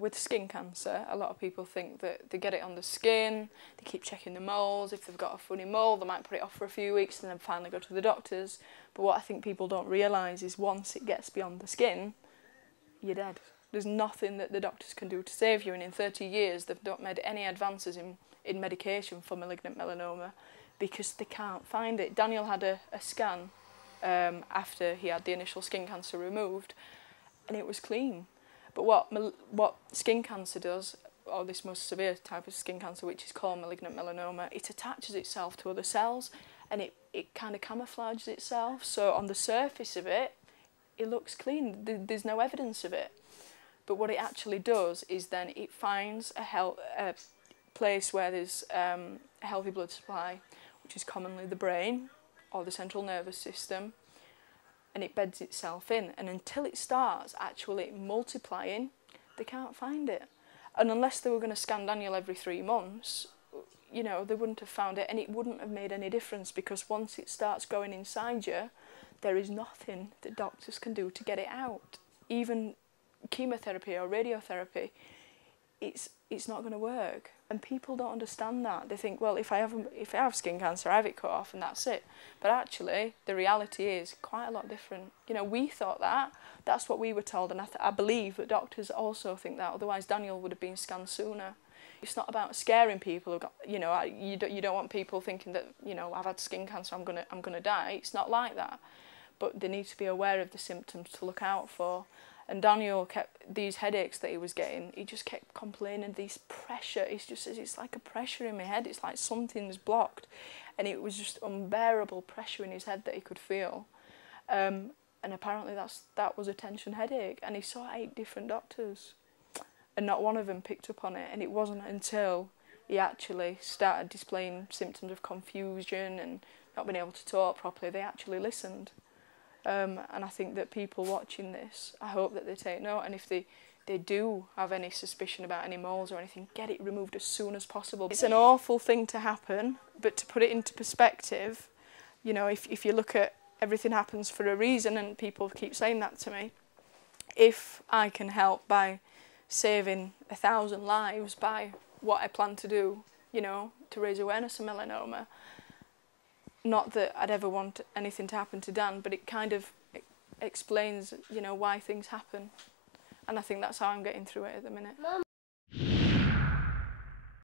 with skin cancer, a lot of people think that they get it on the skin, they keep checking the moles. If they've got a funny mole, they might put it off for a few weeks and then finally go to the doctors. But what I think people don't realise is once it gets beyond the skin, you're dead. There's nothing that the doctors can do to save you, and in 30 years they've not made any advances in medication for malignant melanoma because they can't find it. Daniel had a scan after he had the initial skin cancer removed, and it was clean. But what skin cancer does, or this most severe type of skin cancer, which is called malignant melanoma, it attaches itself to other cells and it kind of camouflages itself. So on the surface of it, it looks clean. There's no evidence of it. But what it actually does is then it finds a place where there's a healthy blood supply, which is commonly the brain or the central nervous system, and it beds itself in, and until it starts actually multiplying, they can't find it. And unless they were going to scan Daniel every 3 months, you know, they wouldn't have found it, and it wouldn't have made any difference, because once it starts going inside you, there is nothing that doctors can do to get it out. Even chemotherapy or radiotherapy, it's not going to work. And people don't understand that. They think, well, if I have skin cancer, I have it cut off and that's it. But actually, the reality is quite a lot different. You know, we thought that. That's what we were told, and I believe that doctors also think that. Otherwise, Daniel would have been scanned sooner. It's not about scaring people. You know, you don't want people thinking that, you know, I've had skin cancer, I'm gonna die. It's not like that. But they need to be aware of the symptoms to look out for. And Daniel kept these headaches that he was getting. He just kept complaining. This pressure. It's like a pressure in my head. It's like something's blocked, and it was just unbearable pressure in his head that he could feel. And apparently that was a tension headache. And he saw 8 different doctors, and not one of them picked up on it. And it wasn't until he actually started displaying symptoms of confusion and not being able to talk properly, they actually listened. And I think that people watching this, I hope that they take note, and if they do have any suspicion about any moles or anything, get it removed as soon as possible. It's an awful thing to happen, but to put it into perspective, you know, if you look at everything happens for a reason, and people keep saying that to me, if I can help by saving 1,000 lives by what I plan to do, you know, to raise awareness of melanoma, not that I'd ever want anything to happen to Dan, but it kind of explains, you know, why things happen. And I think that's how I'm getting through it at the minute. Mum.